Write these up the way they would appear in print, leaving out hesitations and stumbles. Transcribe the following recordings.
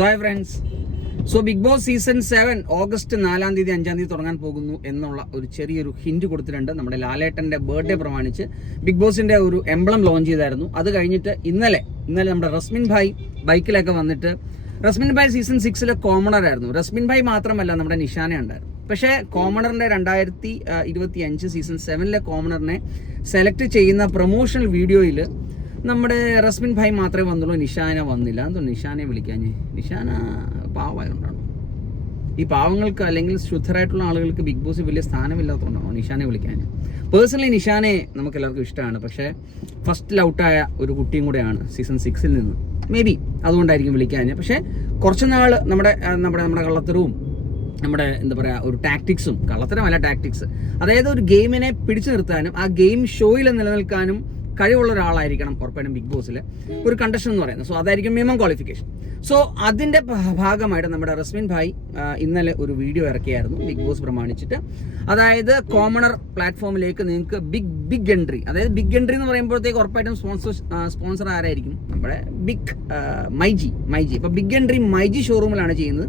So hi friends, Bigg Boss season 7 August 4-5 തുടങ്ങാൻ പോകുന്നു എന്നുള്ള ഒരു ചെറിയൊരു ഹിന്റ് കൊടുത്തിട്ടുണ്ട്. നമ്മുടെ ലാലേട്ടൻ്റെ ബർത്ത്ഡേ പ്രമാണിച്ച് ബിഗ് ബോസിൻ്റെ ഒരു എംബ്ലം ലോഞ്ച് ചെയ്തായിരുന്നു. അത് കഴിഞ്ഞിട്ട് ഇന്നലെ നമ്മുടെ റസ്മിൻ ഭായ് ബൈക്കിലൊക്കെ വന്നിട്ട്, റസ്മിൻ ഭായ് സീസൺ 6 കോമണർ ആയിരുന്നു. റസ്മിൻ ഭായ് മാത്രമല്ല, നമ്മുടെ നിഷാന ഉണ്ടായിരുന്നു. പക്ഷേ കോമണറിൻ്റെ 2025 സീസൺ 7 കോമണറിനെ സെലക്ട് ചെയ്യുന്ന പ്രൊമോഷണൽ വീഡിയോയിൽ നമ്മുടെ റസ്മിൻ ഭായ് മാത്രമേ വന്നുള്ളൂ, നിഷാന വന്നില്ല. എന്തോ നിഷാനെ വിളിക്കാൻ, നിഷാന പാവമായതുകൊണ്ടാണ്. ഈ പാവങ്ങൾക്ക് അല്ലെങ്കിൽ ശുദ്ധരായിട്ടുള്ള ആളുകൾക്ക് ബിഗ് ബോസ് വലിയ സ്ഥാനമില്ലാത്തതുകൊണ്ടാണോ നിഷാനെ വിളിക്കാൻ? പേഴ്സണലി നിഷാനെ നമുക്ക് എല്ലാവർക്കും ഇഷ്ടമാണ്. പക്ഷേ ഫസ്റ്റ് ഔട്ടായ ഒരു കുട്ടിയും കൂടെയാണ് സീസൺ 6 നിന്ന്. മേ ബി അതുകൊണ്ടായിരിക്കും വിളിക്കാൻ. പക്ഷേ കുറച്ച് നാൾ നമ്മുടെ കള്ളത്തരവും നമ്മുടെ എന്താ പറയുക ഒരു ടാക്ടിക്സും, കള്ളത്തരമല്ല ടാക്ടിക്സ്, അതായത് ഒരു ഗെയിമിനെ പിടിച്ചു നിർത്താനും ആ ഗെയിം ഷോയിൽ നിലനിൽക്കാനും കഴിവുള്ള ഒരാളായിരിക്കണം ഉറപ്പായിട്ടും ബിഗ് ബോസിൽ ഒരു കണ്ടസ്റ്റന്റ് എന്ന് പറയുന്നത്. സോ അതായിരിക്കും മിനിമം ക്വാളിഫിക്കേഷൻ. സോ അതിൻ്റെ ഭാഗമായിട്ട് നമ്മുടെ റസ്മിൻ ഭായ് ഇന്നലെ ഒരു വീഡിയോ ഇറക്കിയായിരുന്നു ബിഗ് ബോസ് പ്രമാണിച്ചിട്ട്. അതായത് കോമണർ പ്ലാറ്റ്ഫോമിലേക്ക് നിങ്ങൾക്ക് ബിഗ് എൻട്രി, അതായത് ബിഗ് എൻട്രി എന്ന് പറയുമ്പോഴത്തേക്ക് ഉറപ്പായിട്ടും സ്പോൺസർ ആരായിരിക്കും? നമ്മുടെ ബിഗ് മൈജി. അപ്പോൾ ബിഗ് എൻട്രി മൈജി ഷോറൂമിലാണ് ചെയ്യുന്നത്.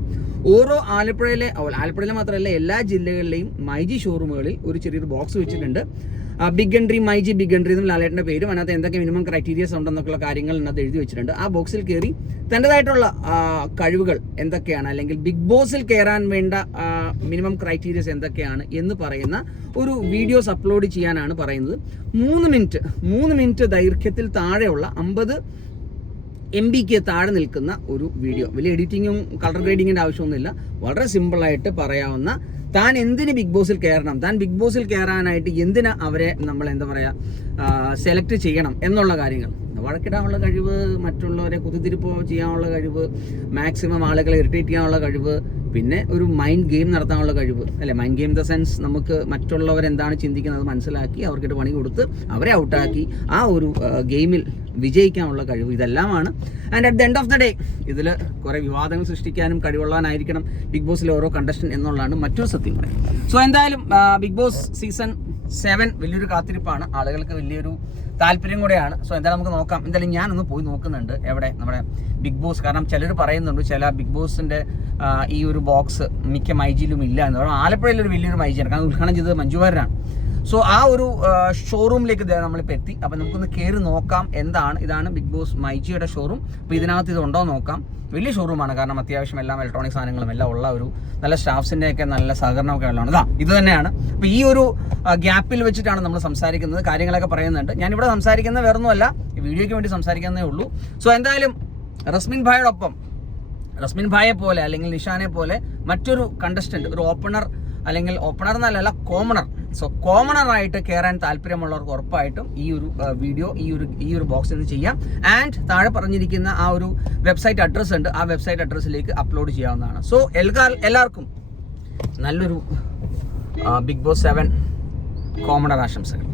ഓരോ ആലപ്പുഴയിലെ മാത്രമല്ല എല്ലാ ജില്ലകളിലെയും മൈജി ഷോറൂമുകളിൽ ഒരു ചെറിയൊരു ബോക്സ് വെച്ചിട്ടുണ്ട്. Big entry myG big entry എന്നും ലാലേട്ടൻ്റെ പേരും അതിനകത്ത് എന്തൊക്കെ മിനിമം ക്രൈറ്റീരിയസ് ഉണ്ടെന്നൊക്കെയുള്ള കാര്യങ്ങൾ ഇതിനകത്ത് എഴുതി വെച്ചിട്ടുണ്ട്. ആ ബോക്സിൽ കയറി തൻ്റെതായിട്ടുള്ള കഴിവുകൾ എന്തൊക്കെയാണ്, അല്ലെങ്കിൽ ബിഗ് ബോസിൽ കയറാൻ വേണ്ട മിനിമം ക്രൈറ്റീരിയസ് എന്തൊക്കെയാണ് എന്ന് പറയുന്ന ഒരു വീഡിയോസ് അപ്ലോഡ് ചെയ്യാനാണ് പറയുന്നത്. 3 മിനിറ്റ് ദൈർഘ്യത്തിൽ താഴെയുള്ള 50 MB താഴെ നിൽക്കുന്ന ഒരു വീഡിയോ. വലിയ എഡിറ്റിങ്ങും കളർ ഗ്രേഡിങ്ങിൻ്റെ ആവശ്യമൊന്നുമില്ല. വളരെ സിമ്പിളായിട്ട് പറയാവുന്ന, താൻ എന്തിന് ബിഗ് ബോസിൽ കയറണം, താൻ ബിഗ് ബോസിൽ കയറാനായിട്ട് എന്തിനാ അവരെ നമ്മൾ എന്താ പറയുക സെലക്ട് ചെയ്യണം എന്നുള്ള കാര്യങ്ങൾ. വഴക്കിടാനുള്ള കഴിവ്, മറ്റുള്ളവരെ കുത്തിത്തിരിപ്പ് ചെയ്യാനുള്ള കഴിവ്, മാക്സിമം ആളുകളെ ഇറിറ്റേറ്റ് ചെയ്യാനുള്ള കഴിവ്, പിന്നെ ഒരു മൈൻഡ് ഗെയിം നടത്താനുള്ള കഴിവ്, അല്ലെ? Mind game in the sense നമുക്ക് മറ്റുള്ളവരെന്താണ് ചിന്തിക്കുന്നത് മനസ്സിലാക്കി അവർക്കിട്ട് പണി കൊടുത്ത് അവരെ ഔട്ടാക്കി ആ ഒരു ഗെയിമിൽ വിജയിക്കാനുള്ള കഴിവ്, ഇതെല്ലാമാണ്. And at the end of the day ഇതിൽ കുറേ വിവാദങ്ങൾ സൃഷ്ടിക്കാനും കഴിവുള്ളവനായിരിക്കണം ബിഗ് ബോസിലെ ഓരോ കണ്ടസ്റ്റന്റ് എന്നുള്ളതാണ് മറ്റൊരു സത്യം പറയുന്നത്. സോ എന്തായാലും ബിഗ് ബോസ് സീസൺ 7 വലിയൊരു കാത്തിരിപ്പാണ്, ആളുകൾക്ക് വലിയൊരു താല്പര്യം കൂടെയാണ്. സോ എന്തായാലും നമുക്ക് നോക്കാം. എന്തായാലും ഞാനൊന്ന് പോയി നോക്കുന്നുണ്ട് എവിടെ നമ്മുടെ ബിഗ് ബോസ്. കാരണം ചിലർ പറയുന്നുണ്ട് ചില ബിഗ് ബോസിൻ്റെ ഈ ഒരു ബോക്സ് മിക്ക മൈജിയിലും ഇല്ല എന്ന് പറയുന്നത്. ആലപ്പുഴയിലൊരു വലിയൊരു മൈജിയാണ്, കാരണം ഉദ്ഘാടനം ചെയ്തത് മഞ്ജുവാരനാണ്. സോ ആ ഒരു ഷോറൂമിലേക്ക് നമ്മളിപ്പോൾ എത്തി. അപ്പം നമുക്കൊന്ന് കയറി നോക്കാം എന്താണ്. ഇതാണ് ബിഗ് ബോസ് മൈജിയുടെ ഷോറൂം. അപ്പോൾ ഇതിനകത്ത് ഇതുണ്ടോ നോക്കാം. വലിയ ഷോറൂമാണ്, കാരണം അത്യാവശ്യം എല്ലാം ഇലക്ട്രോണിക് സാധനങ്ങളും എല്ലാം ഉള്ള ഒരു നല്ല സ്റ്റാഫ്സിൻ്റെയൊക്കെ നല്ല സഹകരണമൊക്കെ ഉള്ളതാണ്. ഇത് തന്നെയാണ്. അപ്പോൾ ഈ ഒരു ഗ്യാപ്പിൽ വെച്ചിട്ടാണ് നമ്മൾ സംസാരിക്കുന്നത്, കാര്യങ്ങളൊക്കെ പറയുന്നുണ്ട്. ഞാനിവിടെ സംസാരിക്കുന്നത് വേറൊന്നുമല്ല, ഈ വീഡിയോയ്ക്ക് വേണ്ടി സംസാരിക്കുന്നതേ ഉള്ളൂ. സോ എന്തായാലും റസ്മിൻ ഭായോടൊപ്പം, റസ്മിൻ ഭായെ പോലെ അല്ലെങ്കിൽ നിഷാനെ പോലെ മറ്റൊരു കണ്ടസ്റ്റന്റ്, ഒരു ഓപ്പണർ അല്ലെങ്കിൽ ഓപ്പണർ എന്നല്ല കോമണർ. സോ കോമണറായിട്ട് കയറാൻ താല്പര്യമുള്ളവർക്ക് ഉറപ്പായിട്ടും ഈ ഒരു വീഡിയോ ഈ ഒരു ബോക്സിൽ നിന്ന് ചെയ്യാം. ആൻഡ് താഴെ പറഞ്ഞിരിക്കുന്ന ആ ഒരു വെബ്സൈറ്റ് അഡ്രസ്സ് ഉണ്ട്, ആ വെബ്സൈറ്റ് അഡ്രസ്സിലേക്ക് അപ്ലോഡ് ചെയ്യാവുന്നതാണ്. സോ എല്ലാവർക്കും നല്ലൊരു ബിഗ് ബോസ് 7 കോമണർ ആശംസകൾ.